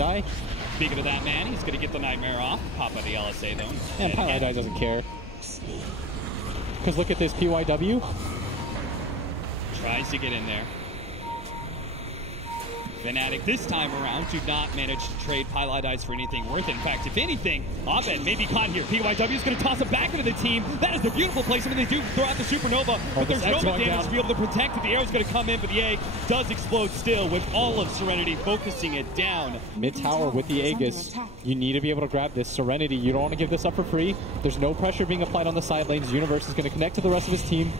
die. Speaking of that, man, he's going to get the Nightmare off. Pop out the LSA, though. And Pilot Die doesn't care. Because look at this, PYW. Tries to get in there. Fnatic this time around do not manage to trade Pilot Eyes for anything worth it. In fact, if anything, Abed may be caught here. PYW is going to toss him back into the team. That is a beautiful placement. They do throw out the Supernova, but there's no damage to be able to protect it. The arrow's going to come in, but the egg does explode still with all of Serenity focusing it down. Mid tower with the Aegis. You need to be able to grab this. Serenity, you don't want to give this up for free. There's no pressure being applied on the side lanes. Universe is going to connect to the rest of his team.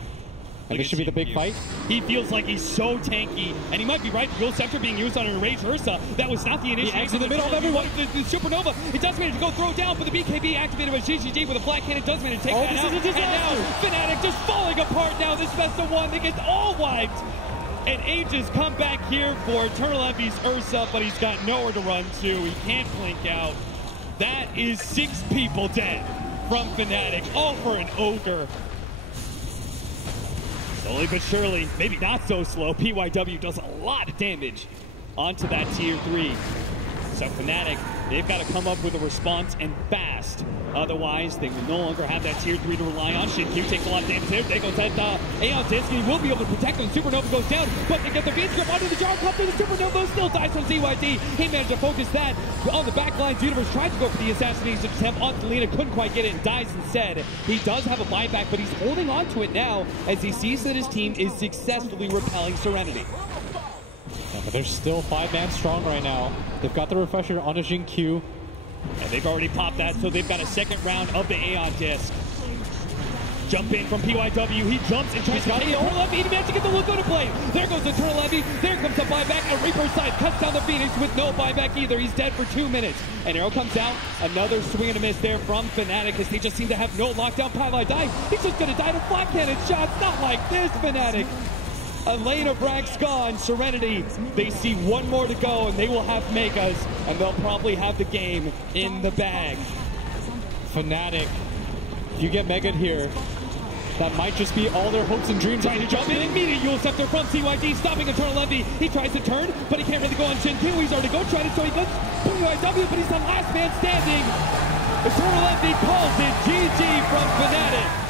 And this should be the big fight. He feels like he's so tanky, and he might be right. The Ghost Scepter being used on an enraged Ursa. That was not the initiative. He's in the middle of everyone. The Supernova, it does manage to go throw down, but the BKB activated by GGG with a Black Cannon does manage to take that out. And now Fnatic just falling apart now. This best of one, they get all wiped. And Aegis come back here for Eternal Envy's Ursa, but he's got nowhere to run to. He can't blink out. That is 6 people dead from Fnatic, all for an Ogre. Slowly but surely, maybe not so slow, PYW does a lot of damage onto that tier 3. So Fnatic, they've got to come up with a response and fast. Otherwise, they will no longer have that tier 3 to rely on. Shin-Q takes a lot of damage there. There goes that Aeon Disc. He will be able to protect them. Supernova goes down, but they get the V-Script onto the jar. Come through the Supernova, still dies from ZYD. He managed to focus that on the back lines. Universe tried to go for the assassination attempt on Selena, couldn't quite get it and dies instead. He does have a buyback, but he's holding on to it now as he sees that his team is successfully repelling Serenity. Yeah, but they're still 5-man strong right now. They've got the refresher on a Jin-Q. And they've already popped that, so they've got a second round of the Aeon Disc. Jump in from PYW, he jumps and tries to take Eternal Envy, he managed to get the Look to play. There goes Eternal Envy, there comes the buyback, and Reaper's side cuts down the Phoenix with no buyback either. He's dead for 2 minutes. And arrow comes out, another swing and a miss there from Fnatic as they just seem to have no lockdown. Pilot Die, he's just gonna die to flat cannon shots, not like this, Fnatic. Elena Brack's gone. Serenity, they see one more to go, and they will have Megas, and they'll probably have the game in the bag. Fnatic, if you get Mega here, that might just be all their hopes and dreams. Trying to jump in, immediate Yule Scepter from CYD, stopping Eternal Envy. He tries to turn, but he can't really go on Shin-Q. He's already tried it, so he goes PYW, but he's the last man standing. Eternal Envy calls it GG from Fnatic.